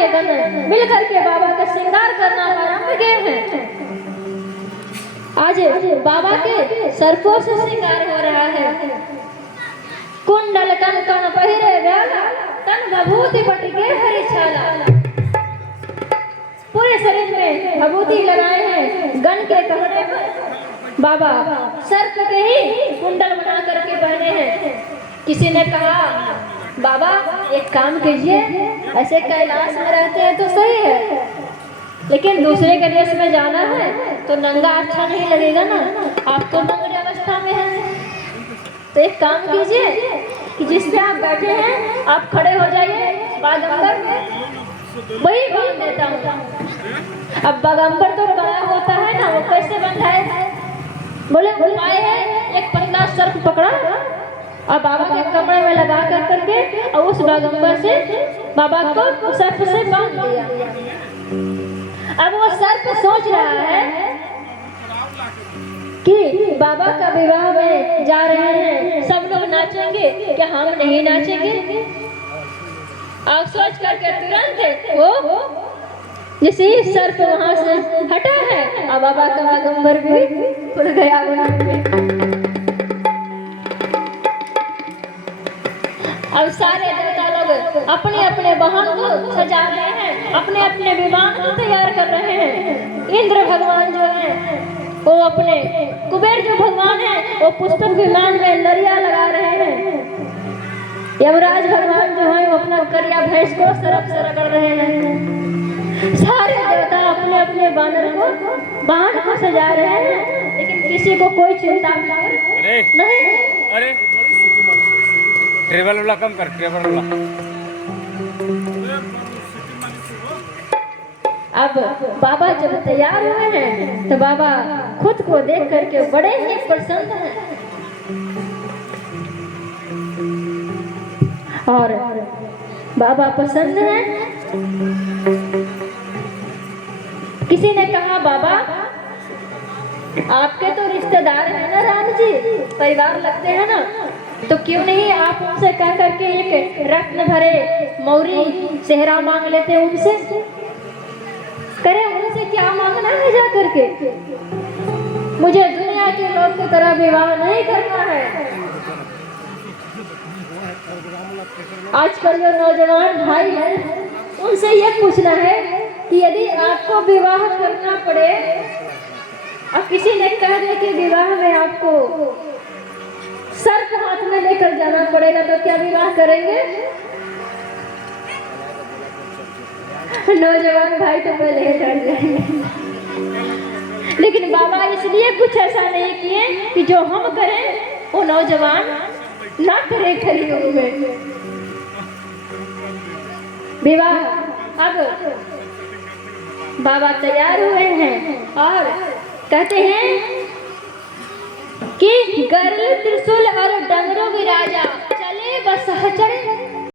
के गण मिलकर के बाबा का श्रृंगार करना आरंभ किए हैं। आज बाबा के सरपों से श्रृंगार हो रहा है। कुंडल कंकण पहिरे व्याला तन भभूति पटके हरि छाला। पूरे शरीर में भभूति लगाए हैं, गण के कपड़े पर बाबा सर्प के ही कुंडल बना करके पहने हैं। किसी ने कहा बाबा एक काम कीजिए, ऐसे कैलाश में रहते हैं तो सही है, लेकिन दूसरे के देश में जाना है तो नंगा अच्छा नहीं लगेगा ना, आप तो नंगे अवस्था में हैं। तो एक काम कीजिए कि जिस पे आप बैठे हैं आप खड़े हो जाइए, बागंबर में वही बांध देता हूँ। अब बागंबर तो बड़ा होता है ना, वो कैसे बंधाए? बोले उपाय है, एक पतला सर्प पकड़ा और बाबा के कमरे में लगा कर करके और उस बागंबर से बाबा को सर्प से बांध दिया। अब वो सर्प सोच रहा है कि बाबा का विवाह में जा रहे हैं, सब लोग नाचेंगे, क्या हम नहीं नाचेंगे? आप सोच करके तुरंत वो जैसे ही सर्प वहां से हटा है और बाबा का बागंबर भी खुल गया। अब सारे देवता लोग अपने अपने वाहन को सजा रहे हैं, अपने अपने विमान को तैयार कर रहे हैं। इंद्र भगवान जो है वो अपने, कुबेर जो भगवान है वो पुष्पक विमान में लरिया लगा रहे हैं। यमराज भगवान जो है वो अपना करिया भैंस को सरप से रगड़ रहे हैं। सारे देवता अपने अपने बानर को, बाण को सजा रहे हैं, लेकिन किसी को कोई चिंता नहीं। अरे ट्रेवल वाला कम कर, ट्रेवल वाला। अब बाबा जब तैयार हुए हैं तो बाबा खुद को देख करके बड़े ही प्रसन्न हैं और बाबा प्रसन्न हैं। किसी ने कहा बाबा आपके तो रिश्तेदार हैं ना, राम जी परिवार लगते हैं ना, तो क्यों नहीं आप उनसे कह करके एक रत्न भरे मौरी सेहरा मांग लेते हैं उनसे? करे उनसे क्या मांगना है जा करके? मुझे दुनिया के लोग की तरह विवाह नहीं करना है। आजकल जो नौजवान भाई हैं उनसे ये पूछना है कि यदि आपको विवाह करना पड़े और किसी ने कह दे कि विवाह में आपको सर्प हाथ में लेकर जाना पड़ेगा तो क्या विवाह करेंगे? नौजवान भाई तो पहले ही डर जाएंगे। लेकिन बाबा इसलिए कुछ ऐसा नहीं किए कि जो हम करें वो नौजवान ना करे कलयुग में विवाह। अब बाबा तैयार हुए हैं और कहते हैं कि गरुड़ त्रिशूल और डमरू विराजा चले बस चढ़े